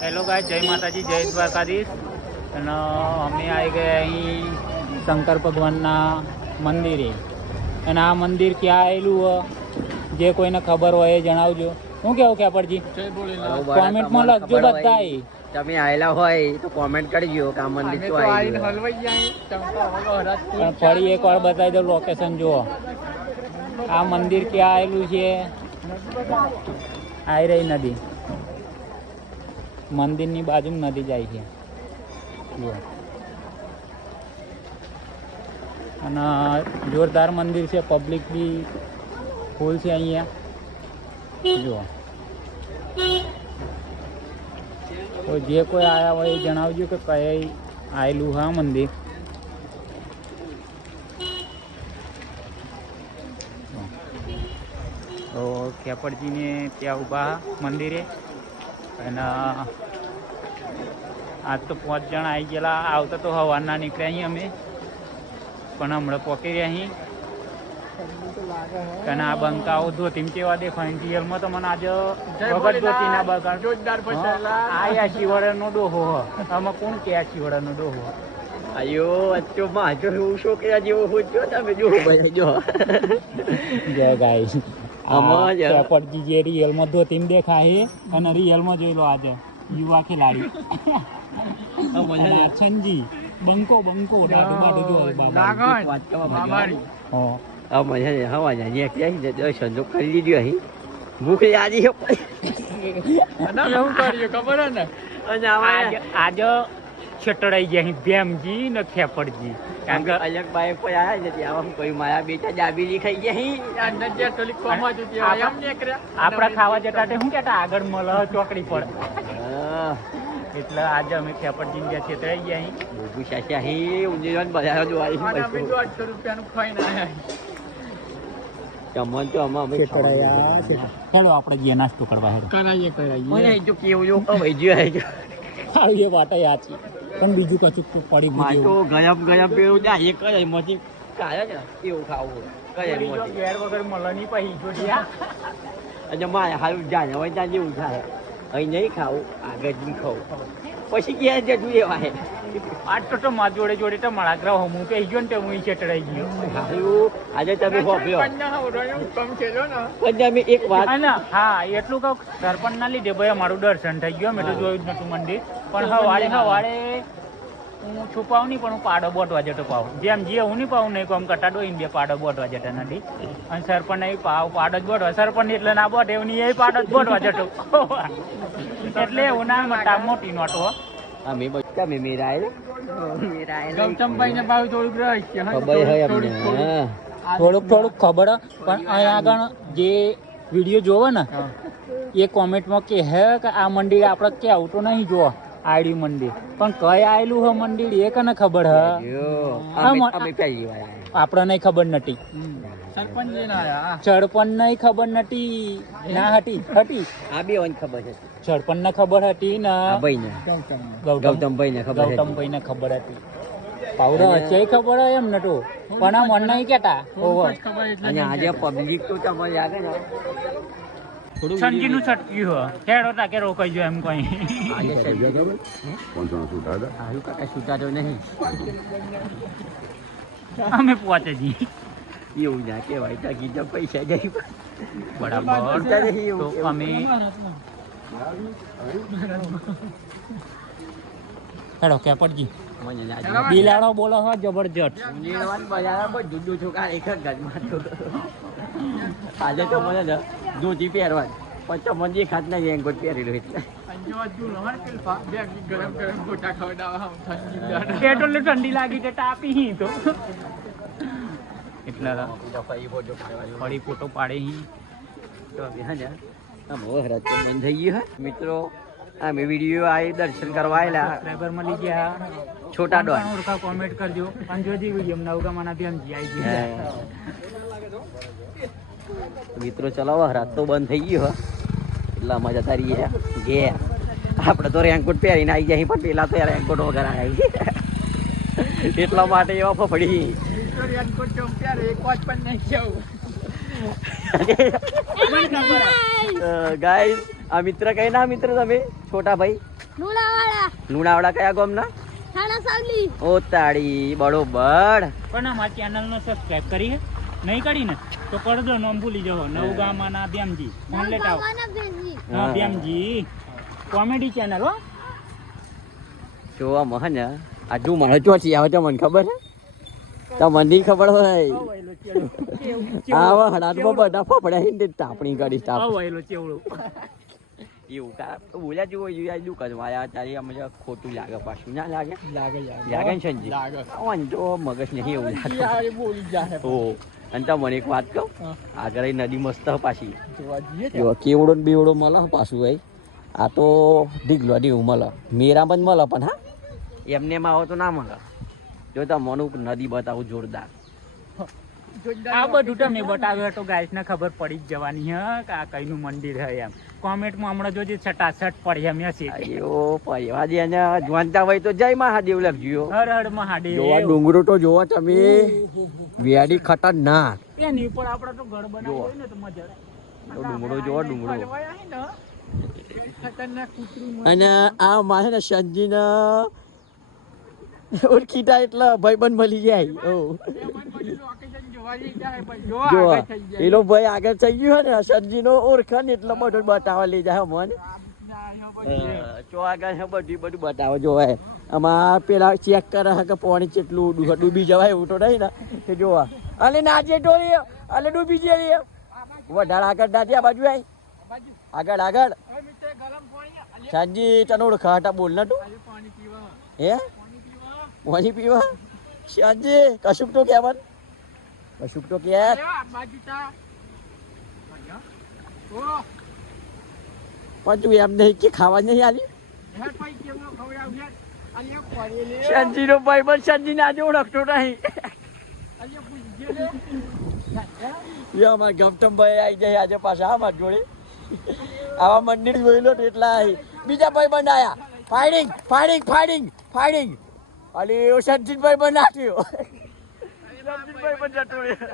Hello ગાય જય માતાજી જય દ્વારકાધીશ અને અમે આવી ગયા અહીં શંકર ભગવાનના મંદિરે. અને આ મંદિર ક્યાં આવેલું જે કોઈને ખબર હોય એ જણાવજો. શું કેવું ખેપડજી કોમેન્ટમાં લખજો બધા તમે આવેલા હોય તો કોમેન્ટ કરજો કે આ મંદિર તો આવી પણ ફરી એક વાર બતાવી દો લોકેશન જુઓ. આ મંદિર ક્યાં આવેલું છે? આવી રહી નદી. મંદિરની બાજુમાં નદી જાય છે. અને જોરદાર મંદિર છે પબ્લિક બી ફૂલ છે અહીંયા. જુઓ. જે કોઈ આવ્યા હોય એ જણાવજો કે કઈ આવેલું હા મંદિર તો ખેપડજીને ત્યાં ઊભા મંદિરે. અને આજ તો પાંચ જણા આવી ગયેલા. આવતા તો હવારના નીકળ્યા અહીં અમે. પણ હમણાં પોકી રહ્યા અહીં. અને આ બંકાઓ ધોતીમ કેવા દેખાય. રિયલમાં તો મને આજે વગર ધોતીના બગાડ. આ યા શિવડાનો ડોહો આમાં કોણ કે આ શિવડાનો ડોહો આયો અચ્ચો માં જો હું શું કે જેવો હું જો તમે. જો ભાઈ જો. જય ગાય. આમાં જ. ખેપડજી જે રિયલમાં ધોતીમ દેખાય અને રિયલમાં જોઈ લો આજે યુવા ખેલાડી. અને બંકો બંકો ડાડુ બાડુ જો બાબા. વાત કરવા માંડ્યો. હો મજા છે હવા જાય ને કે અહીં દર્શન તો કરી દીધું અહીં. ભૂખ યાદી હે ખબર ને? અને આજ છટડાઈ ગયા અહીં ભેમજી ને ખેપડજી કારણ કે અલગ બાઈક પર આયા નથી ત્યાં કોઈ માયા બેટા દાબેલી ખાઈ ગયા આપણા ખાવા જતા તે શું કેતા આગળ મલ ચોકડી પર. એટલે આજે અમે ખેપડજી ને ત્યાં છેતરાઈ ગયા અહીં ભૂખું શાશે અહીં ઊંધિયાનો બજાર જોવાય જમવાનું તો અમે અમે છેતરાયા હેલો આપણે જે નાસ્તો કરવા હેલો મને જો કેવું જો હવે જો આવી એ યાદ યાચી પણ બીજું કશું પડી ગયું તો ગયા. ગયમ ગયમ પેલું જાય એક જ એમાંથી કાયા ને કેવું ખાવું કયા એમાંથી ગેર વગર મલ નહીં પછી જોડિયા અને મારે હાલ જાય હવે ત્યાં જેવું થાય. અહીં નહીં ખાવું આગળ નહીં ખાવું. પછી ક્યાં જતું રહેવાય? આજ તો મા જોડે જોડે તો મારા ગ્રહ હું કહી ગયો ને તો હું ચટડાઈ ગયો. આજે તમે હોપ્યો પણ એક વાત હા એટલું કહું સરપંચ ના લીધે ભાઈ મારું દર્શન થઈ ગયું મેં તો જોયું જ નતું મંદિર. પણ હવાડે હવાડે હું છુપાવું નહીં પણ હું પાડો બોટવા જતો પાઉં જેમ જે હું નહીં પાઉં નહીં કોમ કરતા ડોઈને બે પાડો બોટવા જતા નથી અને સરપંચ એ પાવ પાડો જ બોટવા સરપંચ એટલે ના બોટ એવું એ પાડો જ બોટવા જતો એટલે એવું ના મોટા મોટી નોટો હો. અમે બધા મેં મેરાય મેરાય ને ભાવ થોડુંક રહે ખબર હે અમને થોડુંક. થોડુંક ખબર પણ અહીંયા આગળ જે વીડિયો જોવે ને એ કોમેન્ટમાં કે હે કે આ મંદિર આપણે કે આવતો નહીં જોવા આડી મંદિર. પણ કઈ આયેલું હ મંદિર એ કને ખબર હે. આપણે નહીં ખબર નથી સરપંચ નહીં ખબર નથી ના હતી હતી આ બે ખબર છે સરપંચ ને ખબર હતી ને ગૌતમભાઈ ને ખબર ગૌતમભાઈ ને ખબર હતી. પાવડો હશે ખબર હોય એમ નતું પણ આ મન નહીં કેતા અને આજે પબ્લિક તો તમારે આગળ ને? સંજી નું છટક્યું હે હેડો તાકે રોકાઈ જો એમ કઈ. આવ્યા હારું કાકા નહીં. અમે પહોંચે જી. એવું ના કહેવાય. તા કીધા પૈસા જાય. બરાબર. તો અમે હેડો કે પડજી? બિલાડો બોલો હો જબરજસ્ત. જુદું છું કાંઈ એક જ. આજે તો મને ને ધોતી પહેરવાનું. પણ તો ખાત ના નહીં પહેરી પહેરેલું એટલે પેટ્રોલ ઠંડી લાગી તે તાપી હી તો. એટલા ફરી ફોટો પાડે હી. તો આમ થઈ ગયું હે. મિત્રો અમે વીડિયો આવી દર્શન કરવા આવેલા મળી ગયા. છોટા ડોન. ઓળખા કોમેન્ટ કરજો. અને જોજી વીડિયો નવગા માના બેમ જી આવી ગયા. મિત્રો ચલાવો રાત તો બંધ થઈ ગયો હે. એટલે મજા તારી રહીએ ઘે. આપણે તો રેનકોટ પહેરીને આવી ગયા પણ પેલા તો રેનકોટ વગર આવી એટલા માટે એવા ફફડી. ગાઈસ આ મિત્ર કઈ ના મિત્ર તમે? છોટા ભાઈ? લુણાવાડા. લુણાવાડા કયા ગામના? થાણા સાવલી. ઓ તાળી બરોબર. પણ આ ચેનલ નો સબસ્ક્રાઇબ કરી હે? નહીં કરી ને તો કરી દો નામ ભૂલી જાઓ નવગામાના બેમજી ફોન લેતા હા. બેમજી કોમેડી ચેનલ હો. જોવા મહન આ જો મારે ચોથી આવે તો મને ખબર હે તો મને ખબર હોય. આવા બધા ફફડ્યા હિંડી તાપણી કરી એવું કા? બોલ્યા જેવું હોય આ દુકાન વાળા તારી આમ ખોટું લાગે પાછું. ના લાગે? લાગે લાગે. ને સંજી આવાનું મગજ નહીં એવું લાગે. બોલી જાય ઓ અને તો મને એક વાત કહું? આગળ નદી મસ્ત હ પાછી. કેવડો ને બેવડો મળે પાછું ભાઈ. આ તો ઢીગલો ઢીવું મળે મેરા પણ મળે પણ હા? એમને માં આવો તો ના મળે જો તો મનું નદી બતાવું જોરદાર. આ બધું તમે બતાવ્યો તો ગાઈસ ને ખબર પડી જ જવાની હે કે આ કઈનું મંદિર હે એમ. કોમેન્ટમાં હમણાં જોજે છટાછટ પડી એમ હશે અયો પરિવાર એને જોનતા હોય તો જય મહાદેવ લખજો. હર હર જોવા ડુંગરો તો જોવા તમે. વેડી ખતરનાક. એની ઉપર આપણો તો ઘર બનાવ્યો હોય ને તો મજા આવે. ડુંગરો જોવો ડુંગરો. અને આ મારે ને સંજીને ઓળખીતા એટલે ભાઈબંધ મળી જાય. ઓ. જો જો આગળ થઈ એનો ભાઈ આગળ થઈ ગયો ને સંજી નો ઓળખે ને એટલે બધું બતાવવા લઈ જાય મને. ચો આગળ બધું બધું બતાવો જોવાય આમાં પેલા ચેક કરે કે પાણી કેટલું ડૂબી જવાય એવું તો નહીં ને? જોવા. અને નાચે ટોરી અને ડૂબી જઈએ વધારે આગળ નાચી આ બાજુ આય. આગળ આગળ. સાંજી તને ઓળખા હતા બોલ ને તું. હે? પાણી પીવા સાંજી કશુંક તો કશુંક કે આ બાજુ તા. ઓ પણ તું એમ નહીં કે ખાવા નહીં આલી શાંતિ નો ભાઈ પણ શાંતિ ના જો ઓળખતો નહીં અમાર ગૌતમભાઈ આવી જાય આજે પાછા અમારા જોડે આવા મંદિર જોયેલો એટલા. બીજા ભાઈ બનાયા firing firing firing firing Shantibhai બનાવ્યો શાંતિભાઈ પણ જતો રહ્યો.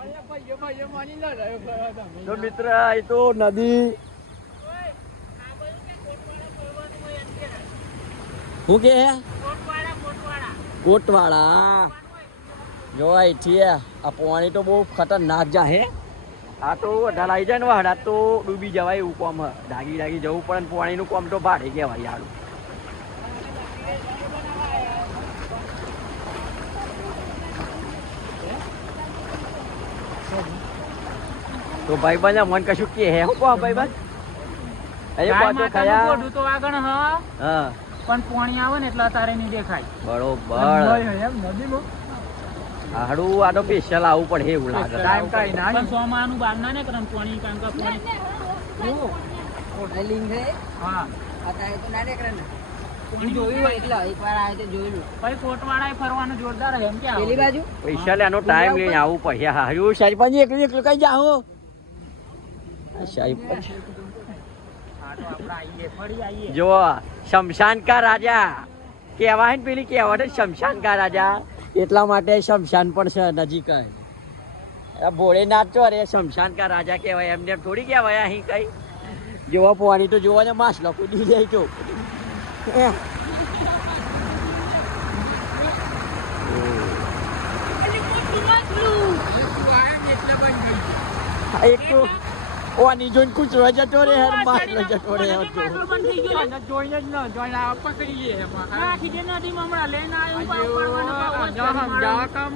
અલે ભાઈ એમાં એમાં નહીં લડાયો ખરા તમે. તો મિત્ર એ તો નદી શું કે કોટવાળા જો અહીંથી આ પાણી તો બહુ ખતરનાક જા હે આ તો ઢલાઈ જાય ને વાડા તો ડૂબી જવાય એવું કોમ. ડાગી ડાગી જવું પડે ને પાણીનું કોમ તો ભાડે કહેવાય યાર તો ભાઈ બંધ મન કશું કે હે હું કહો ભાઈ બંધ અરે પાછો ખયા ગોઢું તો આગળ હ. હા. પણ પાણી આવે ને એટલે તારે નહીં દેખાય. બરોબર. એમ નદીમાં હાડું આ તો સ્પેશિયલ આવવું પડે એવું લાગે. ટાઈમ કાઈ ના પણ સોમાનું બાર ના ને કરન પાણી કારણ કે હે. હા પાણી જોયું હોય એટલે એકવાર આવે તો જોયેલું ભાઈ કોટવાળા ફરવાનું જોરદાર હે એમ કે પેલી બાજુ? સ્પેશિયલ એનો ટાઈમ લઈને આવવું પડે હારું સાહેબજી એકલું એકલું કઈ જાઓ તો જો શમશાન કા રાજા. કેવાય ને પેલી કહેવત જ શમશાન કા રાજા. એટલા માટે શમશાન પણ છે નજીક જ. ભોળેનાથ છો અરે શમશાન કા રાજા કહેવાય. એમને થોડી કહેવાય અહીં કઈ. જોવા પોવાની તો જોવા ને માસ લખું દીધી જાય તો. એક તો ઓની જોઈને કૂતરો જતો રહે હર માસલો જતો હતો. જોઈને જ ન જોઈને આ પકડી લે એમાં. રાખી દે નદીમાં હમણાં લઈને આવ્યો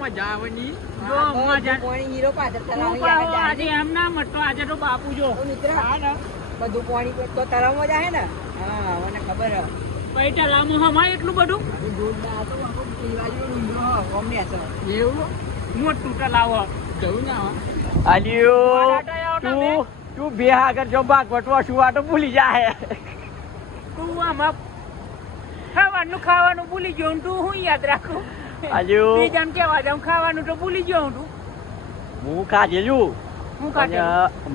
મજા આવવાની જો મજા પાણી હીરો પાછળ તું તળાવ પણ આજે એમ ના મટતો આજે તો બાપુ જો. મિત્ર. બધું પાણી તો તળાવમાં જાય ને. હા મને ખબર હે. તલામો હમાય એટલું બધું? મોટું તલાવ જવું ના તું તું બે આગળ જો બાગવટવા શું આ તો ભૂલી જાય તું આમાં ખાવાનું ખાવાનું ભૂલી ગયો તું હું યાદ રાખું? આલ્યો. બીજાને કેવા જાઉં ખાવાનું તો ભૂલી ગયો તું. હું ખાધેલું. હું અને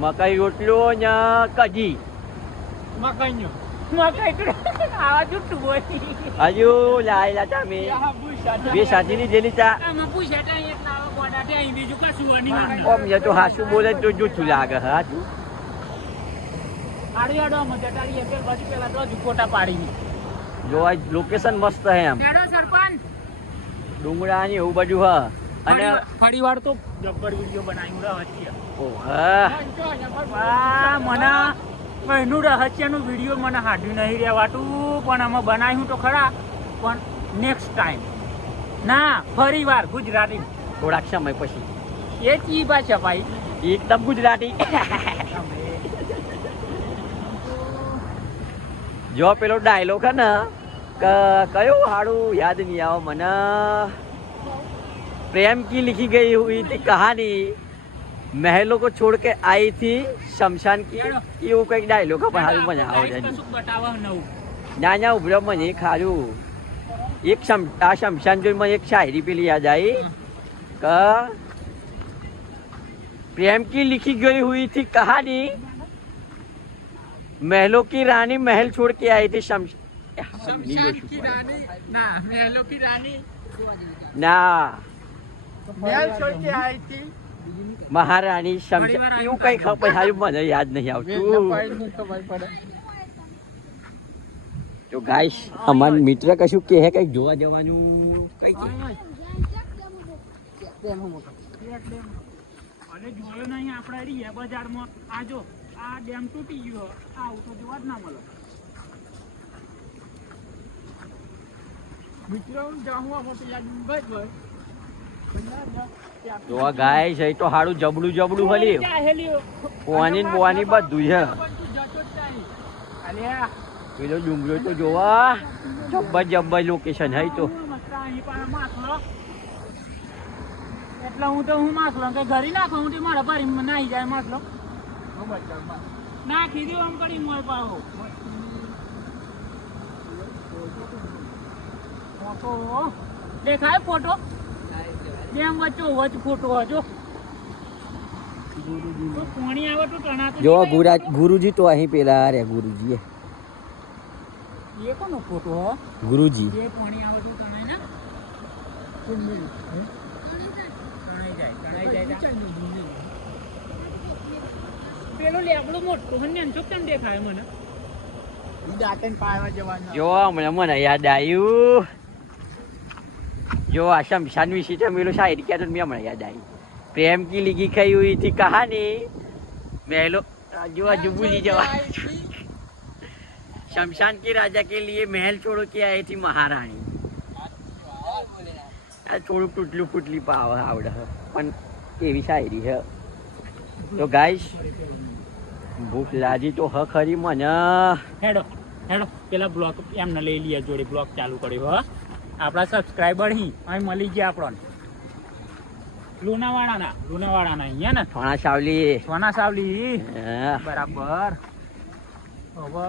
મકાઈ રોટલો ને કજી મકાઈ હજુ લાયેલા બે લીધેલી તા. ઓમ તો હાસુ બોલે તો લાગે હા તું લોકેશન મસ્ત હે એમ. ડુંગળા ની એવું બાજુ હ. અને ફરી વાર તો જબ્બર વીડિયો બનાવ્યું રહસ્ય ઓ હા. મને. એનું રહસ્યનું વીડિયો મને હાંડ્યું નહીં રહેવાતું પણ અમે બનાવ્યું તો ખરા, પણ નેક્સ્ટ ટાઈમ ના, ફરી વાર ગુજરાતી. થોડાક સમય પછી. એ ચી ભાષા ભાઈ. એકદમ ગુજરાતી. જો પેલો ડાયલોગ હે ને કયો હાડું યાદ નહીં આવો મને. પ્રેમ કી લિખી ગઈ હુઈ કહાની. महलों को छोड़ के आई थी शमशान की। वो डायलॉग का बहाल मज़ा हो जाए ना ना उभर मने खारू एक शमशान जो मैं एक शायरी पे लिया जाए हाँ। का? प्रेम की लिखी गई हुई थी कहानी। महलों की रानी महल छोड़ के आई थी शमशान की रानी? ना महलों की रानी? ना। महल छोड़ के आई थी। મહારાણી શમશા એવું કઈ ખબર મને યાદ નહીં આવતું. તો ગાઈસ અમાર મિત્ર કશું કે હે કંઈક જોવા જવાનું? કઈ અને જોયો નહીં આપણે રીએ બજારમાં. આ જો આ ડેમ તૂટી ગયો. આવું તો જોવા જ ના મળે. મિત્રો જાઉં આમાં યાદ ભાઈ ભાઈ આ ગાઈસ એ તો હાડું જબડું જબડું હલ્યું? પોવાની પોવાની બધું છે. પેલો ડુંગરો તો જોવા જબ્બર જબ્બર લોકેશન હઈ તો. એટલે હું તો હું માસલો કે ઘરે નાખો હું તે મારા ભારી નાહી જાય માસલો નાખી દઉં આમ કરી મોય પાવો દેખાય ફોટો? જેમ વચ્ચો વચ ફોટો હજો તો પાણી આવે તો ટણાતું જો નહીં. ગુરા ભાઈ ગુરુજી તો અહીં પેલા રે ગુરુજી એ કોનો ફોટો ગુરુજી. જે પાણી આવે તો તણાય ને? તણાઈ જાય તણાઈ જાય. પેલો લેબડો મોટો હે ને કેમ દેખાય મને. દાંતન પાવા જવાનું. જો મને મને યાદ આવ્યું. જો આ શમશાન વિશે તો મેલો શાયરી કહેતો ને મેં હમણાં યાદ આવી પ્રેમ કી લીગી ખઈ હુઈ थी કહાની મહેલો જો હજુ ભૂલી જવા शमशान के राजा के लिए महल छोड़ के आई थी महारानी આ થોડુંક તૂટલું ફૂટલી પાવ આવડે છે. પણ એવી શાયરી છે તો ગાઈશ ભૂખ લાગી તો હ ખરી મને હેડો હેડો પેલા બ્લોક એમને લઈ લઈએ જોડે બ્લોક ચાલુ કર્યો હો આપણા સબસ્ક્રાઈબર હી અહીં મળી ગયા આપણને. લુણાવાડાના લુણાવાડાના અહીંયા ને સોના સાવલી. સોના સાવલી બરાબર. હવે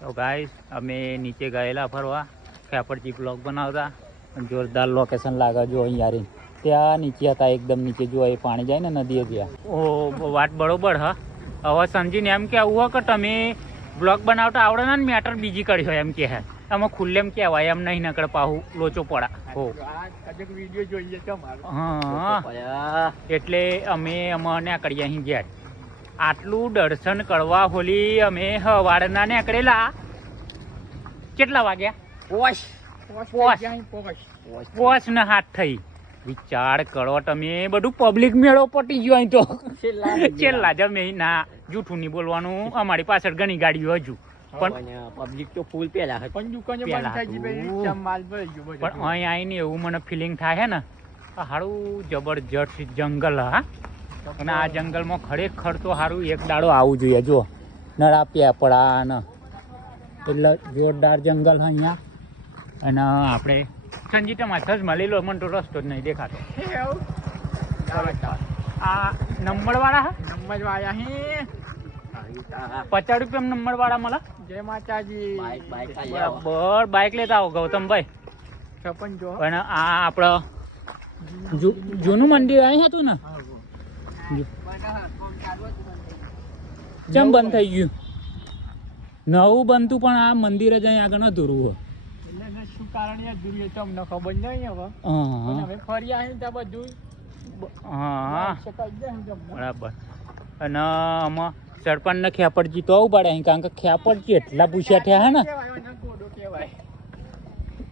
તો ગાઈસ અમે નીચે ગયેલા ફરવા. ખેપરજી બ્લોગ બનાવતા. અને જોરદાર લોકેશન લાગે જો અહીંયા રી ત્યાં નીચે હતા એકદમ નીચે જો એ પાણી જાય ને નદીએ ગયા ઓ વાત બરોબર હા. હવે સમજીને એમ કે આવું કે તમે બ્લોગ બનાવતા આવડે ને મેટર બીજી કરી હોય એમ કે હે આમાં ખુલ્લેમ કહેવાય એમ નહીં નકળ પાહુ લોચો પડા. હો. હા એટલે અમે અમારે કરીએ અહીં ગયા આટલું દર્શન કરવા હોલી અમે હવારના નીકળેલા. કેટલા વાગ્યા? પોશ. પોસ પોશ. પોસ ને હાથ થઈ. વિચાર કરો તમે. બધું પબ્લિક મેળો પટી ગયો અહીં તો. છેલ્લા જમે ના જૂઠું નહીં બોલવાનું. અમારી પાછળ ઘણી ગાડીઓ હજુ. પણ પબ્લિક તો ફૂલ પેલા. પણ. પણ અહીં આવીને એવું મને ફિલિંગ થાય છે ને. સારું હારું જબરજસ્ત જંગલ હા. અને આ જંગલમાં ખરેખર તો સારું એક દાડો આવવું જોઈએ. જો નળા પેપડા ને એટલે જોરદાર જંગલ અહીંયા. અને આપણે સંજીતામાં સજમાં મળી લો મને તો રસ્તો જ નહીં દેખાતો. એવું? આ નંબર વાળા નંબર વાળા હે? પચાસ રૂપિયા નંબરવાળા મળે. જય માતાજી. બરાબર બાઇક લેતા આવો ગૌતમભાઈ. છપ્પન જો. પણ આ આપણો જૂનું મંદિર અહીં હતું ને? ચમ બંધ થઈ ગયું? નવું બનતું પણ આ મંદિર જ અહીં આગળ અધૂરું હોય. કારણે જોઈએ તમને ખબર નહીં હવે. હવે ફરી આવીને ત્યાં બધું હા બરાબર. અને આમાં સરપંચને ખેપડજી તો આવું પડે કારણ કે ખેપડજી એટલા પૂછ્યા થયા હે ને.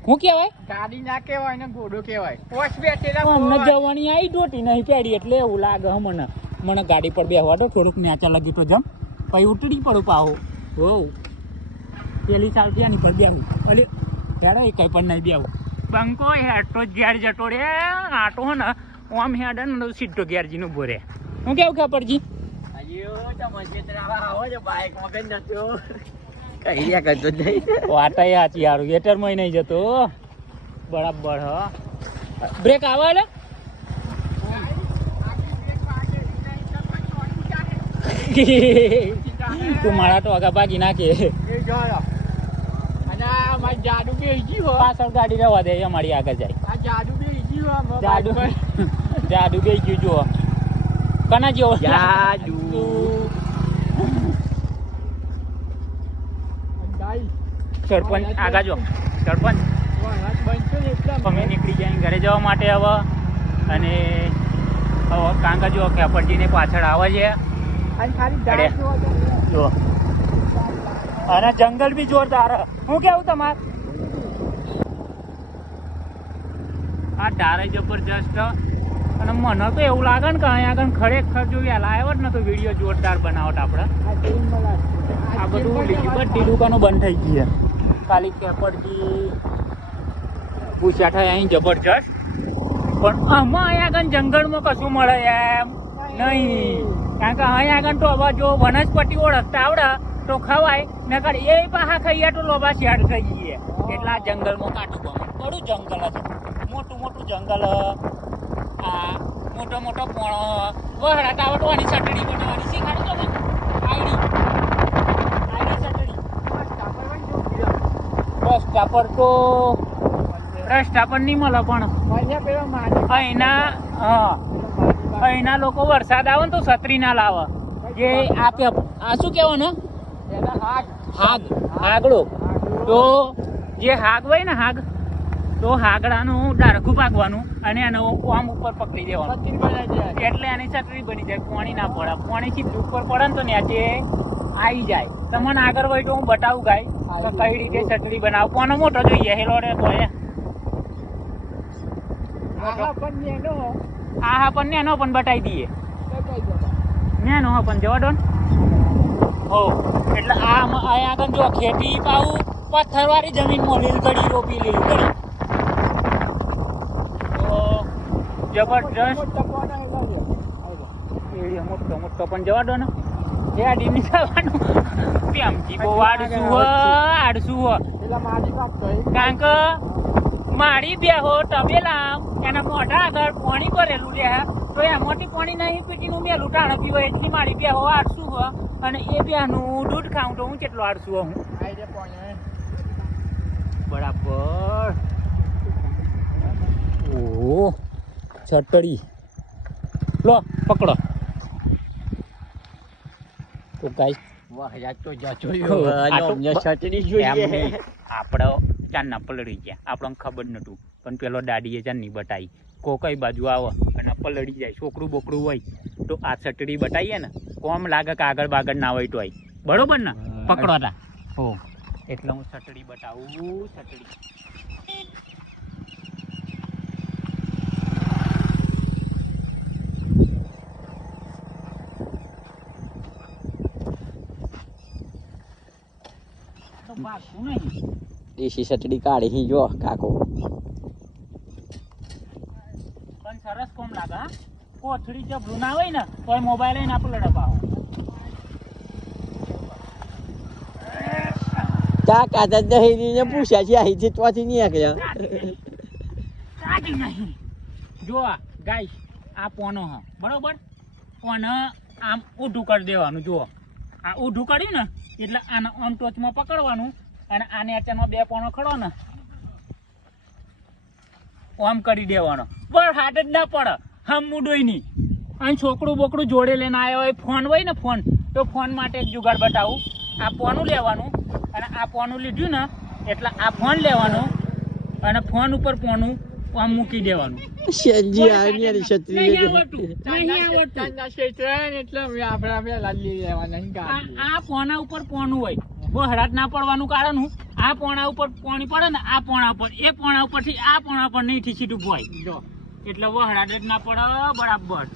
શું કહેવાય? ગાડી ના કહેવાય ને ગોડો કહેવાય પોચ બેઠેલા અમને જવાની આવી ડોટી નહીં પેડી એટલે એવું લાગે મને. મને ગાડી પર બેહવા દો થોડુંક નેચા લગી તો જમ. પછી ઉતરી પડું પાહો. હો પેલી સાલ આની પર બેહું. ઓલી હેડે કઈ પણ નહીં દેવું બંકો હેડ તો ઘેર જતો રે આટો હે ને આમ હેડ ને તો સીધો ઘેરજીનું ભોરે હું કેવું ખેપડજી કઈ રહ્યા કરતો જ નહીં. વાટા સાચી હારું. એટરમાં નહીં જતો બરાબર હ. બ્રેક આવે એટલે તું મારા તો આગા ભાગી નાખે. અને મારી જાદુ બી ઈજી હો. પાછળ ગાડી રવા દે અમારી આગળ જાય. આ બી બે ગયું જુઓ. કના જેવો. સરપંચ આગળ જો. સરપંચ. અમે નીકળી જાય ઘરે જવા માટે હવે. અને હવે કાંકા જો ખેપરજીને પાછળ આવે છે. જો અને જંગલ બી જોરદાર. હે. કેવું તમાર? આ ડારે જબરજસ્ત અને મને તો એવું લાગે ને કે અહીંયા આગળ ખરેખર જો વહેલા આવ્યો જ ને તો વીડિયો જોરદાર બનાવટ આપણે. આ બધું બધી દુકાનો બંધ થઈ ગઈ છે. ખાલી કેપડજી પૂછ્યા થાય અહીં જબરજસ્ત. પણ આમાં અહીંયા આગળ જંગલમાં કશું મળે એમ નહીં. કારણ કે અહીંયા આગળ તો હવે જો વનસ્પતિ ઓળખતા આવડે. તો ખવાય. નકર એ પાહા ખાઈ એટલો શેડ થઈ જઈએ એટલા જંગલમાં કાઢું ગમે. બડું જંગલ છે મોટું મોટું જંગલ. આ મોટો મોટો પોણો વહરા તાવટવાની ચટણી બનાવવાની. શીખાડું તમે આઈડી. આઈડી ચટણી. બસ ટાપર તો રસ્તા પર નહીં મળે પણ અહીંના હા અહીંના લોકો વરસાદ આવે ને તો છત્રી ના લાવે. જે આપે આ શું ને? હાથ હાગ હાગડો. તો જે હાગ હોય ને હાગ તો હાગડાનું ડારખું પાકવાનું અને એનો આમ ઉપર પકડી દેવાનું. એટલે એની છત્રી બની જાય પાણી ના પડે. પાણી સીધું ઉપર પડે ને તો નીચે આવી જાય. તમને આગળ હોય તો હું બતાવું ગાય કઈ રીતે છત્રી બનાવ. કોનો મોટો જોઈએ હેલો રે તો આ હા પણ નેનો પણ બતાવી દઈએ. નેનો હા પણ જવા દો હો. એટલે આ અહીંયા આગળ જો ખેતી પાવું પથ્થરવાળી જમીનમાં લીલગડી રોપી લીલગડી તો જબરજસ્ત. એરિયા મોટો મોટો પણ જવા દો ને આ ડીમી જવાનું હ. મારી કાપતો એ. કારણ કે મારી તબેલા એના મોઢા આગળ પાણી ભરેલું છે તો એમાંથી પાણી નહીં, પીટીનું મેલું ટાણે પીવો એટલી મારી બેહો આડસુ હ. અને એ બેનું દૂધ ખાઉં તો હું કેટલો આડશું હું. બરાબર. ઓહો છટડી. લો પકડો. તો ગાઈસ વરસાદ તો જતો હો, રહ્યો. આ તો અમને બ- જોઈએ. નહીં. ચાંદના પલળી ગયા. આપણને ખબર નતું પણ પેલો દાડીએ ચાંદની બટાઈ કો કઈ બાજુ આવે. અને પલળી જાય. છોકરું બોકડું હોય. તો આ છટડી બટાઈએ ને. કોમ લાગે કે આગળ બાગળ ના હોય તોય. બરોબર ને? પકડો તા. હો. એટલે હું ચટડી બતાવું સટડી દેશી ચટણી કાઢી જો કાકો. પણ સરસ કોમ લાગે હા? કોથળી ના હોય ને તો મોબાઈલ લઈને આપણે લડપાવો ચા કાતા દહીં પૂછ્યા છે અહીંથી ચોથી નીકળ્યા. નહીં. જો ગાય આ પોનો હ. બરોબર? પોને આમ ઊઢું કરી દેવાનું જુઓ. આ ઊઢું કર્યું ને એટલે આને આમ ટોચમાં પકડવાનું અને આને અચાનમાં બે પોણો ખડો ને આમ કરી દેવાનો. પણ હાથ જ ના પડે. હમ મુડોય નહીં. અને છોકરું બોકડું જોડે લઈને આવ્યો હોય ફોન હોય ને ફોન તો ફોન માટે એક જુગાડ બતાવું. આ પોનું લેવાનું અને આ પોનું લીધું ને એટલે આ ફોન લેવાનો અને ફોન ઉપર પોનું આમ મૂકી દેવાનું. આ આ પોણા ઉપર પોનું હોય. બહરાટ ના પડવાનું કારણ હું. આ પોણા ઉપર પોણી પડે ને આ પોણા ઉપર એ પોણા ઉપરથી આ પોણા પર નહીં ઠીસી ડૂબવાય એટલે વહરાટ જ ના પડે બરાબર.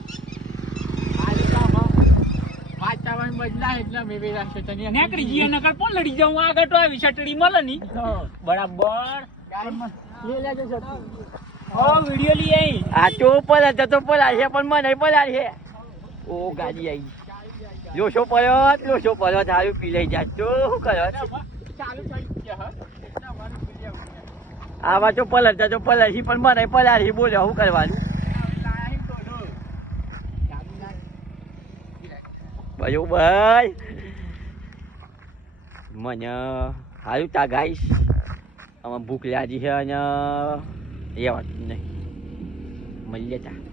વાતાવરણ બદલાય એટલે મેં બી રાખશે તને નીકળી જઈએ નકર પણ લડી જાઉં આગળ તો આવી ચટણી મળે ની બરાબર. લે લેજો. ઓ વીડિયો લઈ આવી આ તો છે પણ મને પલા છે ઓ ગાડી આવી જોશો પડ્યો જોશો પડ્યો તારું પી લઈ જાય તો શું કરો ચાલુ થઈ ગયા હો. એટલા વાર video ઉતાર્યો. આવા તો પલર જો પલર છે પણ મને પલાર હી બોલ્યો શું કરવાનું. બજુ ભાઈ. મને હારું તા ગાઈશ આમાં ભૂખ લાગી છે અને એ વાત નહીં. મળીએ તા.